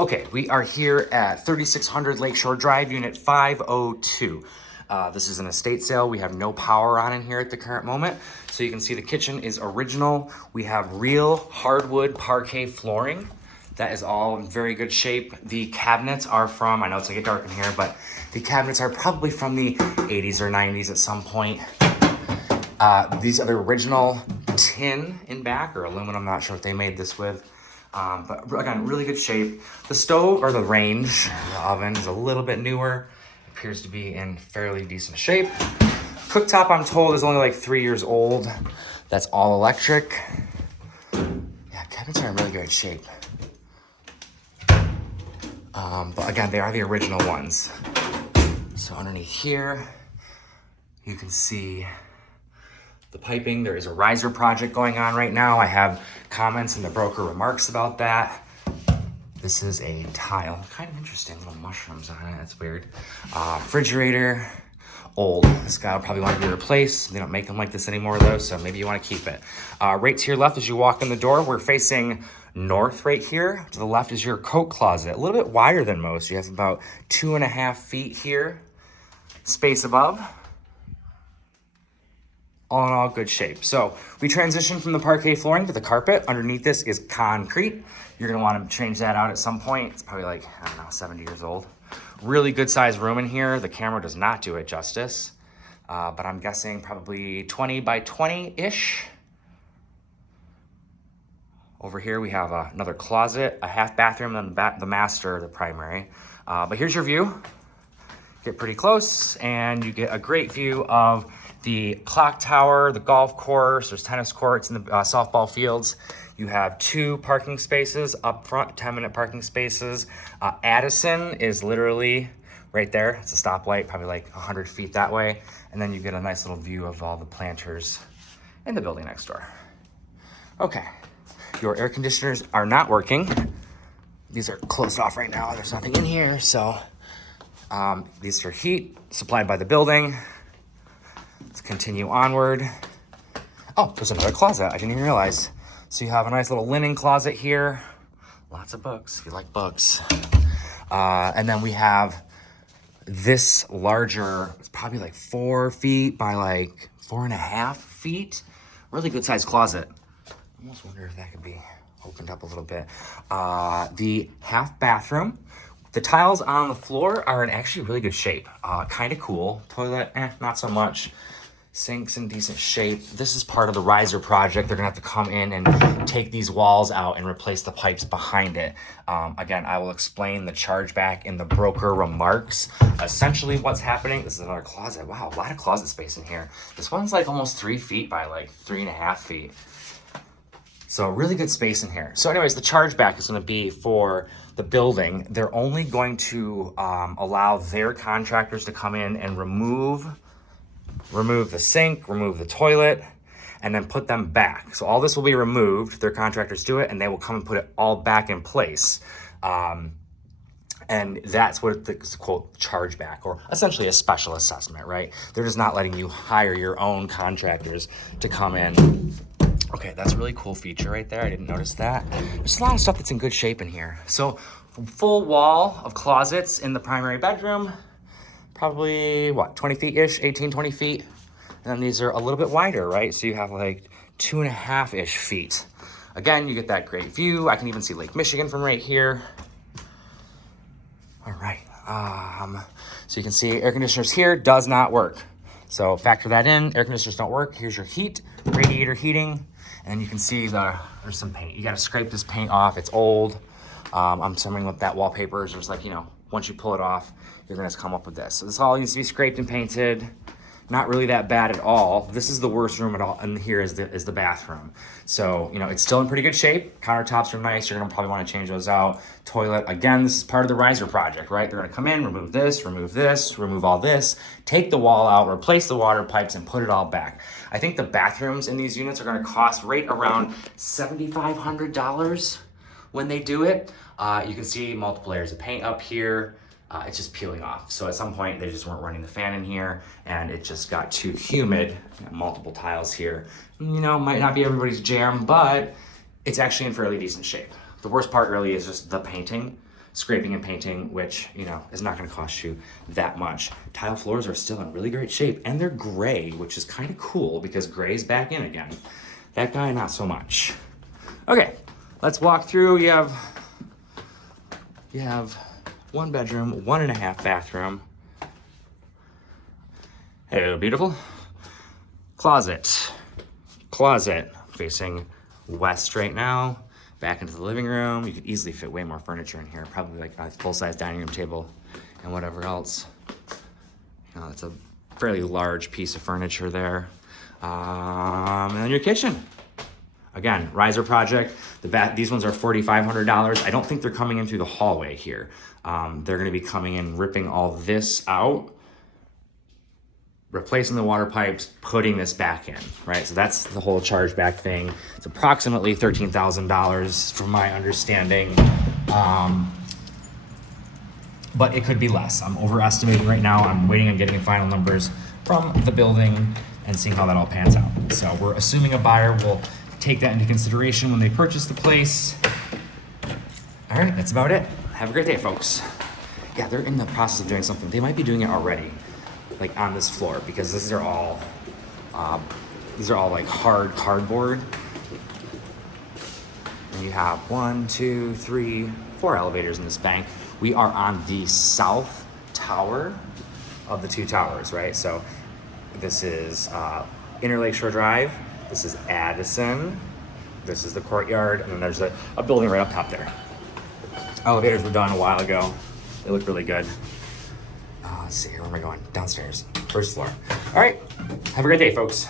Okay, we are here at 3600 Lakeshore Drive, Unit 502. This is an estate sale. We have no power on in here at the current moment. So you can see the kitchen is original. We have real hardwood parquet flooring. That is all in very good shape. The cabinets are from, I know it's like dark in here, but the cabinets are probably from the 80s or 90s at some point. These are the original tin in back, or aluminum, I'm not sure what they made this with. But again, really good shape. The stove, or the range, the oven is a little bit newer. Appears to be in fairly decent shape. Cooktop, I'm told, is only like 3 years old. That's all electric. Yeah, cabinets are in really good shape. But again, they are the original ones. So underneath here, you can see the piping. There is a riser project going on right now. I have comments in the broker remarks about that. This is a tile, kind of interesting, little mushrooms on it, that's weird. Refrigerator, old. This guy will probably want to be replaced. They don't make them like this anymore though, so maybe you want to keep it. Right to your left as you walk in the door, we're facing north right here. To the left is your coat closet, a little bit wider than most. You have about 2.5 feet here. Space above. All in all, good shape. So we transitioned from the parquet flooring to the carpet. Underneath this is concrete. You're gonna want to change that out at some point. It's probably like, I don't know, 70 years old. Really good sized room in here. The camera does not do it justice, but I'm guessing probably 20 by 20-ish. Over here we have another closet, a half bathroom, and the master, the primary. But here's your view. Get pretty close and you get a great view of the clock tower, the golf course. There's tennis courts and the softball fields. You have 2 parking spaces up front, 10-minute parking spaces. Addison is literally right there. It's a stoplight, probably like 100 feet that way. And then you get a nice little view of all the planters in the building next door. Okay, your air conditioners are not working. These are closed off right now. There's nothing in here, so these are heat supplied by the building. Let's continue onward. Oh, there's another closet. I didn't even realize. So you have a nice little linen closet here. Lots of books, if you like books. And then we have this larger, it's probably like 4 feet by like 4.5 feet. Really good sized closet. I almost wonder if that could be opened up a little bit. The half bathroom. The tiles on the floor are in actually really good shape. Kind of cool. Toilet, not so much. Sink's in decent shape. This is part of the riser project. They're gonna have to come in and take these walls out and replace the pipes behind it. Again, I will explain the chargeback in the broker remarks. Essentially what's happening, this is another closet. Wow, a lot of closet space in here. This one's like almost 3 feet by like 3.5 feet. So really good space in here. So anyways, the chargeback is gonna be for the building. They're only going to allow their contractors to come in and remove the sink, remove the toilet, and then put them back. So all this will be removed. Their contractors do it, and they will come and put it all back in place. And that's what it's quote chargeback, or essentially a special assessment, right? They're just not letting you hire your own contractors to come in. Okay, that's a really cool feature right there. I didn't notice that. There's a lot of stuff that's in good shape in here. So full wall of closets in the primary bedroom. Probably, what, 20 feet-ish, 18, 20 feet. And then these are a little bit wider, right? So you have like 2.5-ish feet. Again, you get that great view. I can even see Lake Michigan from right here. All right, so you can see air conditioners here does not work. So factor that in, air conditioners don't work. Here's your heat, radiator heating. And you can see there's some paint. You gotta scrape this paint off, it's old. I'm assuming with that wallpaper, there's like, once you pull it off, you're gonna come up with this. So this all needs to be scraped and painted. Not really that bad at all. This is the worst room at all, and here is the bathroom. So, it's still in pretty good shape. Countertops are nice. You're gonna probably wanna change those out. Toilet, again, this is part of the riser project, right? They're gonna come in, remove this, remove all this, take the wall out, replace the water pipes, and put it all back. I think the bathrooms in these units are gonna cost right around $7,500 when they do it. You can see multiple layers of paint up here. It's just peeling off. So at some point they just weren't running the fan in here and it just got too humid. Multiple tiles here. Might not be everybody's jam, but it's actually in fairly decent shape. The worst part really is just the painting. scraping and painting, which, you know, is not gonna cost you that much. Tile floors are still in really great shape, and they're gray, which is kind of cool because gray's back in again. That guy, not so much. Okay, let's walk through. You have 1 bedroom, 1.5 bathroom. Hello, beautiful. Closet facing west right now. Back into the living room. You could easily fit way more furniture in here. Probably like a full-size dining room table and whatever else. You know, it's a fairly large piece of furniture there. And then your kitchen. Again, riser project. These ones are $4,500. I don't think they're coming in through the hallway here. They're gonna be coming in, ripping all this out, replacing the water pipes, putting this back in, right? So that's the whole chargeback thing. It's approximately $13,000 from my understanding. But it could be less. I'm overestimating right now. I'm waiting on getting final numbers from the building and seeing how that all pans out. So we're assuming a buyer will take that into consideration when they purchase the place. All right, that's about it. Have a great day, folks. Yeah, they're in the process of doing something. They might be doing it already, like on this floor, because these are all like hard cardboard. And you have 1, 2, 3, 4 elevators in this bank. We are on the south tower of the 2 towers, right? So this is Inner Lakeshore Drive. This is Addison. This is the courtyard, and then there's a building right up top there. Elevators were done a while ago. They look really good. Let's see here, where am I going? Downstairs, first floor. All right, have a great day, folks.